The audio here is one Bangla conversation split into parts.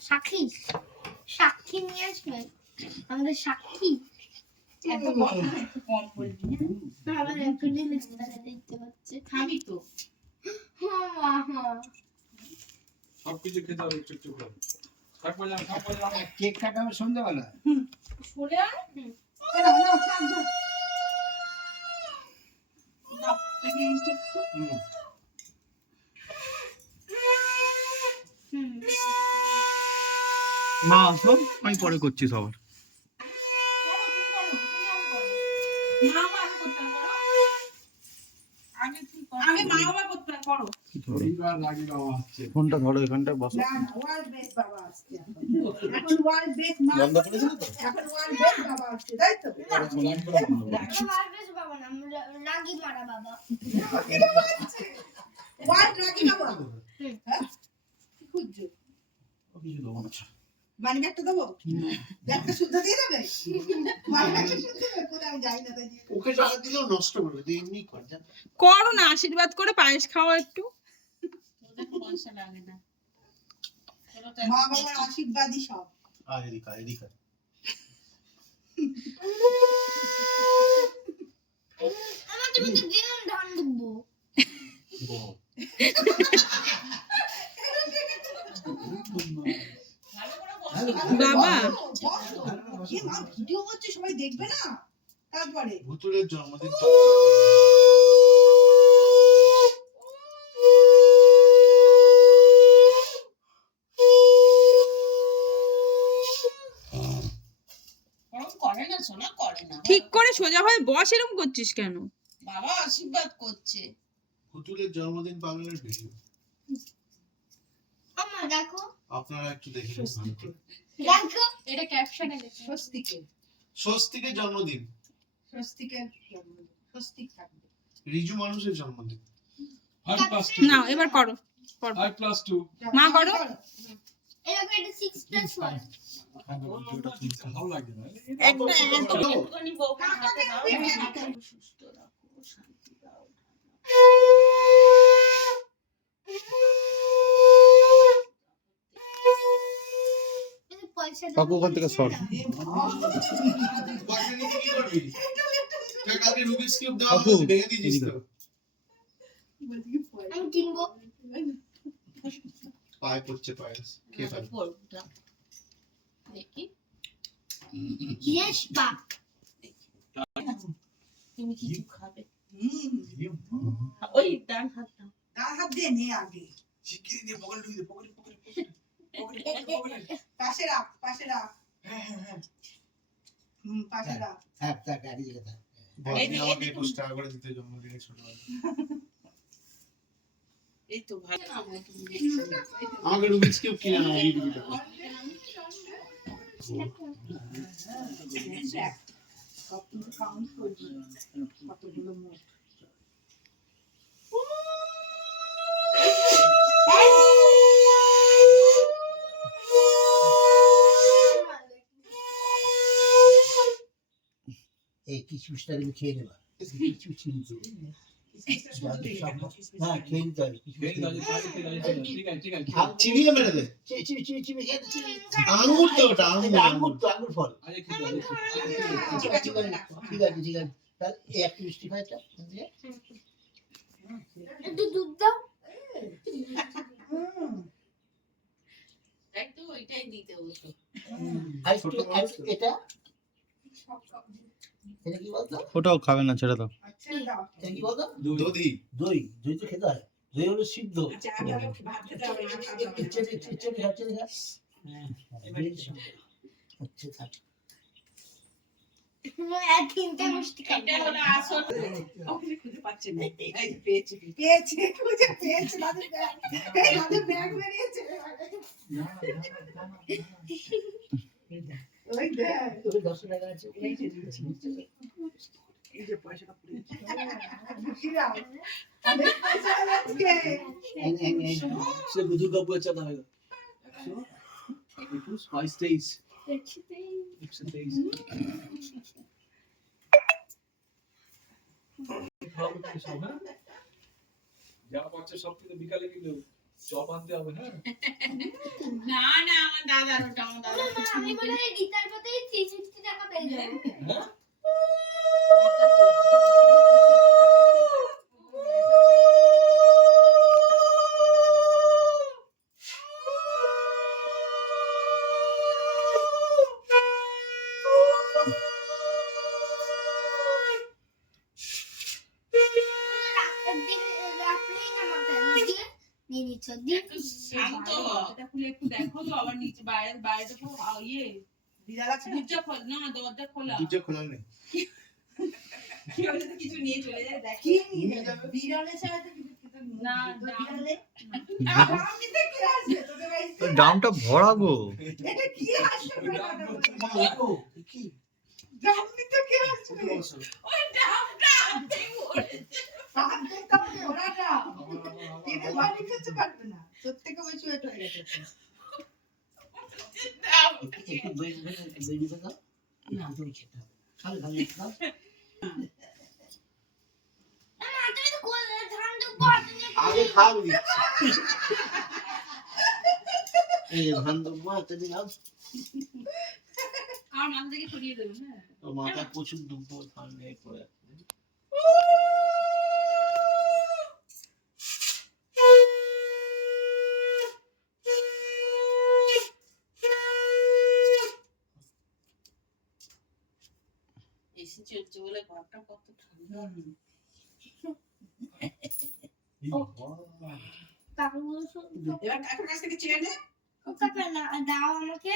সাক্ষী সাক্ষী নিয়ে আসবেন আমাদের সাক্ষী এত কম বলবি না আমার এপ্রিলে দেখতে পাচ্ছে খাবি তো সবকিছু খেতে হবে একটু একটু করে কেক কাটাবে সন্ধ্যাবেলা সরে আয় মা আসো, আমি পরে করছি সবার। আগে মা বাবা করতে করো এইবার রাগি বাবা আসছে ফোনটা ধরো, এখানটায় বসো। না না ওয়ার্ল্ড বেস্ট বাবা আসছে এখন ওয়ার্ল্ড বেস্ট মা বন্ধ করে দিলে তো? এখন ওয়ার্ল্ড বেস্ট বাবা আসছে তাই তো মারবেশ বাবা না রাগি মারা বাবা ওয়ার্ল্ড রাগি বাবা হ্যাঁ কি খুঁজছো কিছু দেবো না। মানি ব্যাগটা দেবো ব্যাগটা শুদ্ধ দিয়ে দেবে মানি ব্যাগটা শুদ্ধ দেবে কোথায় আমি যাই না তাই ওকে টাকা দিলেও নষ্ট করবে তুই এমনি কর যা। করো না আশীর্বাদ করে পায়েস খাও একটু পয়সা লাগে না মা বাবার আশীর্বাদই সব আয় এদিকে আয় এদিকে আয়। আমার তুমি তো দিন ধান দেবো বল। বাবা কি মা ভিডিও করছে সবাই দেখবে না তারপরে ভুতুরের জন্মদিন তো করে না সোনা করে না ঠিক করে সোজা হয়ে বস এরকম করছিস কেন বাবা আশীর্বাদ করছে ভুতুরের জন্মদিন পালনের ভিডিও আমার দেখো আপনারা একটু দেখে নিন ভালো করে। দেখো এটা ক্যাপশনে লেখা স্বস্তিকের স্বস্তিকের জন্মদিন স্বস্তিকের স্বস্তিক থাকবে রিজু মানুষের জন্মদিন 5+2 না এবার করো 5+2 মা করো এরকম এটা 6+1 ভালো লাগে না একটুখানি বউকে হাতে দাও সুস্থ রাখো শান্তি দাও পয়সা কাকু ওখান থেকে সর। বাকি নিয়ে কি করবি তুই কালকে রুবিক্স কিউব দেওয়া কাকু, হয়েছে ভেঙে দিয়েছিস তো আমি কিনবো পায়ে পড়ছে পায়েস কে পাবে বলটা দেখি ইয়েস পা তুমি কিছু খাবে হুম ওই ডান হাত দাও তার হাত দিয়ে নে আগে শিগগিরই দিয়ে পকেটে ঢুকিয়ে দে পকেটে পাশে রাখ পাশে রাখ হ্যাঁ তাক গাড়ি দিকে থাক বলনি আমাকে 21 টাকা করে দিতে জন্মদিনে ছোটবেলা এই তো ভালো না আমাকে রুবিক্স কিউব কিনে নাও এই রুবিটা সব কিন্তু কাউন্ট করবি কতগুলো মোট এই কিশমিশটা তুমি খেয়ে নেবা কিশমিশ কিন্তু না খেয়ে নিতে হবে ঠিক আছে চিনিয়ে মেরে দে আঙুর তো ওটা আঙুর আঙুর ফল আরে কি বলে ঠিক আছে তাহলে এই একটা মিষ্টি খাইটা একটু দুধ দাও তাই তো ওইটাই দিতে হতো আর এটা এটা কি বলতো ওটাও খাবে না, ছেড়ে দাও। আচ্ছা দাও এটা কি বলতো দধি দই দই তো খেতে হয় দই হলো সিদ্ধ আচ্ছা আমি আগে ভাত খেতে হবে চেনে খা আচ্ছা থাক আর তিনটা মিষ্টি এটা খাবো হলো আসল ওখানে খুঁজে পাচ্ছে না এই পেয়েছি খুঁজে পেয়েছি দাদুর ব্যাগ বেরিয়েছে ওই দেখ ওই 10 টাকা আছে এই যে পয়সাটা পড়েছে খুশিরা অনেক পয়সা লাগছে সে বুঝু কাপু চাঁদা হলো 22 যা পাচ্ছে সব কিন্তু বিকালে কিন্তু চপ আনতে হবে, হ্যাঁ? না না আমার দাদার ওটা আমার দাদা মা, আমি মনে হয় গীতার পাতায় 350 টাকা পেয়ে যাবো। হ্যাঁ? একদিন রাত্রেই না মাথায় দিয়ে নিয়ে নিচ্ছ দিন একটু শান্ত হ। এটা খুলে একটু দেখো তো আবার নিচে বাইরে তো ইয়ে বিড়াল আছে দরজা খোল না দরজা খোলা দুটো খোলা নেই কি হলে তো কিছু নিয়ে চলে যায় দেখ কি নিয়ে যাবে বিড়ালের সাথে তো কিছু না বিড়ালে আমি দেখে আসবে তোদের বাড়িতে ড্রামটা ভরা গো। এটা কি আসবে কি জানি তো কি আসবে ওই ডাবটা আপনি বলেছে। আপনি তো ঘোড়াটা এটা বাড়ি খেতে পারবে না তোর থেকে বেশি ওয়েট হয়ে গেছে ডাবটা একটু দই দিতে দাও না দই খেতে হবে খালি খালি খাও মা তুমি তো ধান তো বাড়তে আগে খাও এই যে ধান দেবো এতদিন দিন আজ আর মাথা থেকে সরিয়ে দেবে হ্যাঁ তো মাথায় প্রচুর দুব্বো ধান নেই পড়ে এসি চলছে বলে ঘরটা কত ঠান্ডা। কাকুগুলো এবার কাকুর কাছ থেকে চেয়ে নে ও কাকা না দাও আমাকে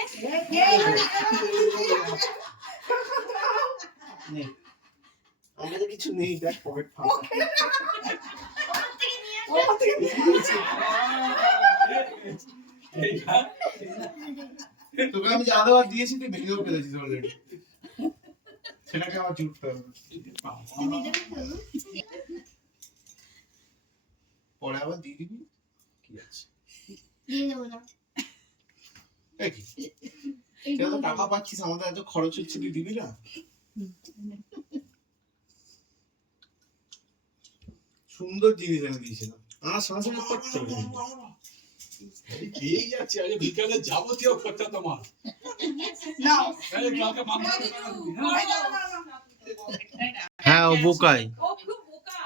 নেই আমাদের কিছু নেই দেখ পকেট ফাঁকা ও থেকে এইটা তোকে আমি যে আদাবার দিয়েছি তুই ভেঙেও ফেলেছিস অলরেডি সেটাকে আবার জুটতে হবে পরে আবার দিয়ে দিবি কি আছে দিয়ে দেবো না এই কি তুই তো টাকা পাচ্ছিস আমাদের এত খরচ হচ্ছে তুই দিবি না সুন্দর জিনিস এনে দিয়েছিলাম আমার সঙ্গে সঙ্গে করতে হবে এই খেয়েই যাচ্ছে, আজ বিকালে যাবতীয় খরচা তোমার। নাও এই কালকে মাংস আনতে পারবি, হ্যাঁ? হ্যাঁ ও বোকাই। ও খুব বোকা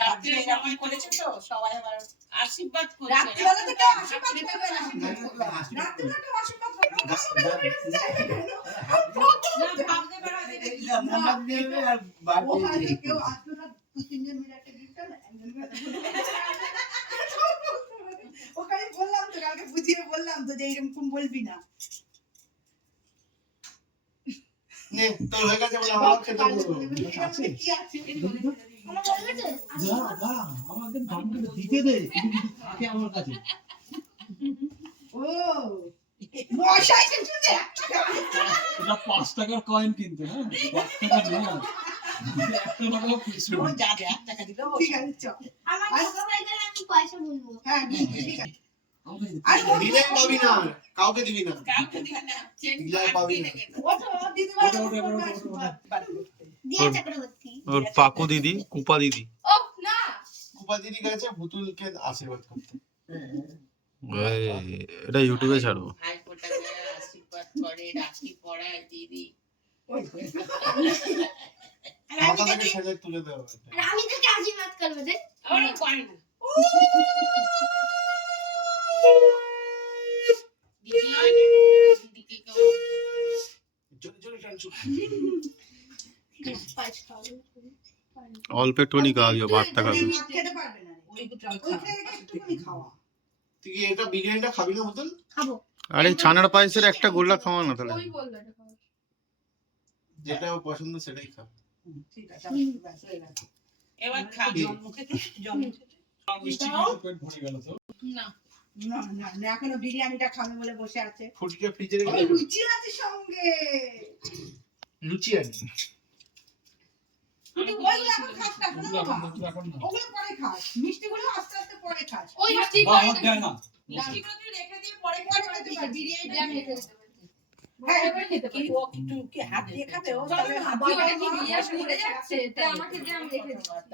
রাত্রে জামাই করেছে তো সবাই আবার আশীর্বাদ করছে। রাত্রিবেলা তো কেউ আশীর্বাদ করবে না রাত্রিবেলা কেউ আশীর্বাদ করবে না না ভাবতে পারা ও হয়তো কেউ আসবে না দু তিনজন মিলে একটা গিফট না ওখানে বললাম তো কালকে বুঝিয়ে বললাম তো যে এরকম বলবি না নে তোর হয়ে গেছে বলে আমার খেতে বলবো আছে কি আছে আমার বলবে তো যা যা আমাদের দামটা দিতে দে আগে আমার কাছে ও মশাই সে শুনে এটা 5 টাকার কয়েন কিনতে, হ্যাঁ? 1 টাকা নয়। 1 টাকাও কিছু ও না। যা দে 1 টাকা দিলো ঠিক আছে চল আমার টাকা হয়ে গেলে আমি পয়সা বলবো হ্যাঁ ঠিক আছে আর দিলে পাবি না কাউকে দিবি না কাউকে দিবি না, চেন দিলাই পাবি না। ওটা দিদি দিয়া চক্রবর্তী ওর পাকু দিদি কুপা দিদি। ও না কুপা দিদি গেছে বুতুলকে আশীর্বাদ করতে এটা ইউটিউবে ছাড়বো। ভাই ফোটা দেয়, আশীর্বাদ করে, রাখি পরায় দিদি। মাথা থেকে সেজে তুলে দেওয়া হবে আর আমি তোকে আশীর্বাদ করবো দেখ ওরা করে না। দিদি হয় না, দিদিকে কেউ জোরে জোরে টানছো পয়সা খাবো অল্প একটুখানি খাওয়া ভাতটা খাবে। খেতে পারবে না ওইখানে একটুখানি খাওয়া তুই কি এটা বিরিয়ানিটা খাবি না বুতুল খাবো আরে ছানার পায়েসের একটা গোল্লা খাওয়া না তাহলে। ওই বললো এটা খাবো যেটা ওর পছন্দ সেটাই খাবে ঠিক আছে ব্যাস হয়ে গেছে এবার খাবি। মিষ্টি খেয়ে পেট ভরে গেল তো। না না না না এখনো বিরিয়ানিটা খাবে বলে বসে আছে ফুটিকে ফ্রিজে রেখে ওই লুচি আছে সঙ্গে লুচি আনি তুই ওইগুলো এখন খাস না শোনো বাবা এখন না। ওগুলো পরে খাস মিষ্টিগুলো আস্তে আস্তে পরে খাস ওই মা হাত দেয় না। মিষ্টিগুলো তুই রেখে দিয়ে পরে পরে খেতে খেতে পারবি পারবি। বিরিয়ানিটা আমি খেয়ে খেতে নেবো। হ্যাঁ এবার খেতে পারবি। ও একটু কি হাত দিয়ে খাবে ও চলো তবে না, হাত বাবা দিয়ে কি নিয়ে আসলে যাচ্ছে তা আমাকে দিয়ে আমি রেখে দিচ্ছি